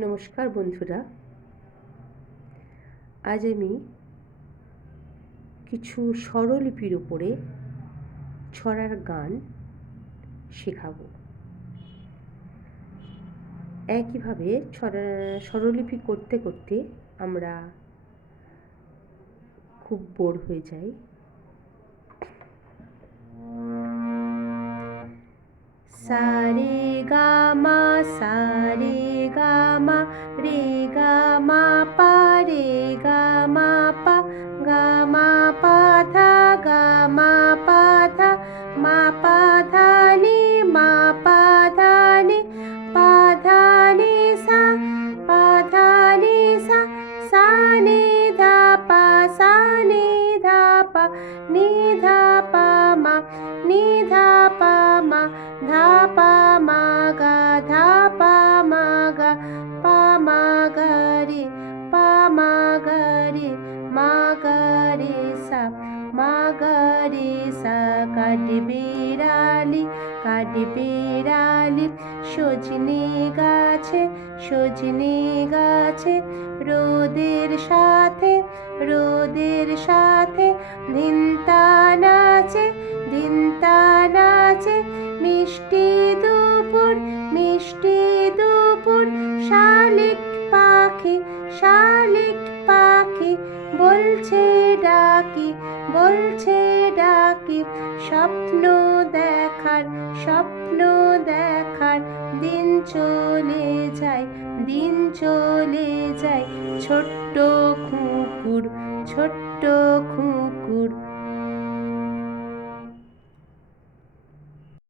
নমস্কার বন্ধুরা, আজ আমি কিছু স্বরলিপির ওপরে ছড়ার গান শেখাবো। একইভাবে স্বরলিপি করতে করতে আমরা খুব বোর হয়ে যাই। সা রে গা মা, সা রে গা মা, রে গা মা পা, রে গা মা পা, গা মা পা ধা, গা মা পা ধা, মা পা ধা নি, মা পা ধা নি, পা ধা নি সা, পা ধা নি সা, সা নি ধা পা, সা নি ধা পা, নি ধা পা মা, নি ধা পা মা, ধা পা মা গা, ধা পা মা গা, পা মা গা রে, পা মা গা রে, মা গা রে সা, মা গা রে সা। কাঠবিড়ালি, কাঠবিড়ালি, সজনে গাছে, সজনে গাছে, রোদের সাথে, রোদের সাথে, ধিনতা নাচে, ধিনতা নাচে, মিষ্টি দুপুর, মিষ্টি দুপুর, শালিক পাখি, শালিক পাখি, বলছে ডাকি, বলছে ডাকি, স্বপ্ন দেখার, স্বপ্ন দেখার, দিন চলে যায়, দিন চলে যায়, ছোট্ট কুকুর, ছোট্ট কুকুর।